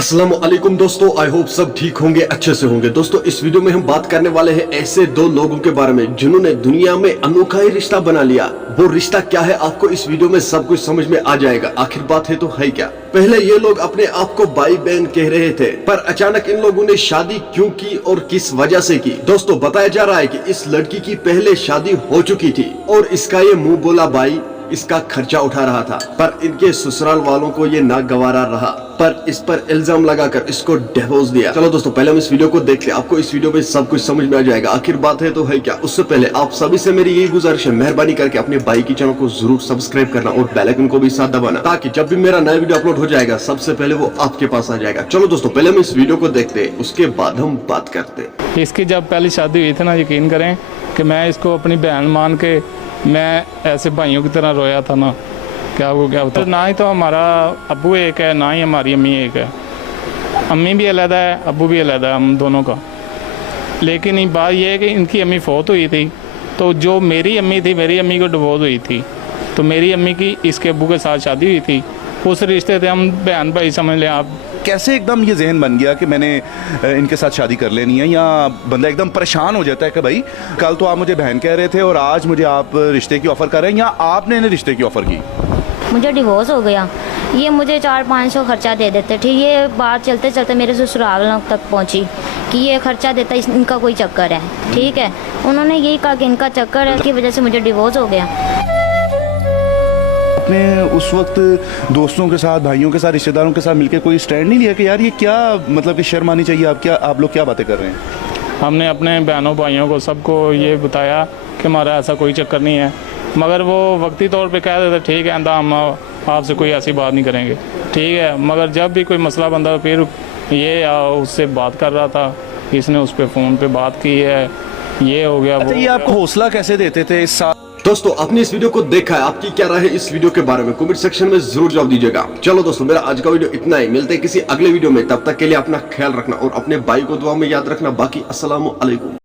अस्सलाम वालेकुम दोस्तों, आई होप सब ठीक होंगे, अच्छे से होंगे। दोस्तों इस वीडियो में हम बात करने वाले हैं ऐसे दो लोगों के बारे में जिन्होंने दुनिया में अनोखा ही रिश्ता बना लिया। वो रिश्ता क्या है आपको इस वीडियो में सब कुछ समझ में आ जाएगा। आखिर बात है तो है क्या। पहले ये लोग अपने आप को भाई बहन कह रहे थे, पर अचानक इन लोगों ने शादी क्यों की और किस वजह से की। दोस्तों बताया जा रहा है कि इस लड़की की पहले शादी हो चुकी थी और इसका ये मुंह बोला भाई इसका खर्चा उठा रहा था, पर इनके ससुराल वालों को ये नागवारा रहा, पर इस पर इल्जाम लगाकर इसको डिवोर्स दिया। चलो दोस्तों पहले हम इस वीडियो को देख ले, आपको इस वीडियो में सब कुछ समझ में आ जाएगा। आखिर बात है तो है क्या। उससे पहले आप सभी से मेरी यही गुजारिश है, मेहरबानी करके अपने भाई की चैनल को जरूर सब्सक्राइब करना और बेल आइकन को भी साथ दबाना, ताकि जब भी मेरा नया वीडियो अपलोड हो जाएगा सबसे पहले वो आपके पास आ जाएगा। चलो दोस्तों पहले हम इस वीडियो को देखते हैं, उसके बाद हम बात करते हैं। इसकी जब पहली शादी हुई थी ना, यकीन करें कि मैं इसको अपनी बहन मान के मैं ऐसे भाइयों की तरह रोया था ना, क्या वो क्या होता। ना ही तो हमारा अब्बू एक है, ना ही हमारी अम्मी एक है। अम्मी भी अलग है, अब्बू भी अलग है, हम दोनों का। लेकिन ये बात ये है कि इनकी अम्मी फौत हुई थी, तो जो मेरी अम्मी थी, मेरी अम्मी को डिवोर्स हुई थी, तो मेरी अम्मी की इसके अब्बू के साथ शादी हुई थी। उस रिश्ते थे, हम बहन भाई समझ लें आप। कैसे एकदम ये जहन बन गया कि मैंने इनके साथ शादी कर लेनी है, या बंदा एकदम परेशान हो जाता है कि भाई कल तो आप मुझे बहन कह रहे थे और आज मुझे आप रिश्ते की ऑफ़र कर रहे हैं, या आपने इन्हें रिश्ते की ऑफ़र की? मुझे डिवोर्स हो गया, ये मुझे 400-500 खर्चा दे देते। ठीक, ये बात चलते चलते मेरे ससुराल तक पहुंची कि ये खर्चा देता, इनका कोई चक्कर है। ठीक है, उन्होंने यही कहा कि इनका चक्कर है, की वजह से मुझे डिवोर्स हो गया। आपने उस वक्त दोस्तों के साथ, भाइयों के साथ, रिश्तेदारों के साथ मिलकर कोई स्टैंड नहीं लिया कि यार ये क्या, मतलब कि शर्म आनी चाहिए, आप लोग क्या बातें कर रहे हैं? हमने अपने बहनों भाइयों को सबको ये बताया कि हमारा ऐसा कोई चक्कर नहीं है, मगर वो वक्ती तौर पे कह देते ठीक है आंदा, हम आपसे कोई ऐसी बात नहीं करेंगे। ठीक है, मगर जब भी कोई मसला बनता फिर ये उससे बात कर रहा था, इसने उस पर फ़ोन पे बात की है, ये हो गया। अच्छा, ये आपको हौसला कैसे देते थे इस साथ? दोस्तों आपने इस वीडियो को देखा है, आपकी क्या राय है इस वीडियो के बारे में कमेंट सेक्शन में जरूर जवाब दीजिएगा। चलो दोस्तों मेरा आज का वीडियो इतना ही, मिलते हैं किसी अगले वीडियो में, तब तक के लिए अपना ख्याल रखना और अपने भाई को दुआ में याद रखना। बाकी अस्सलाम वालेकुम।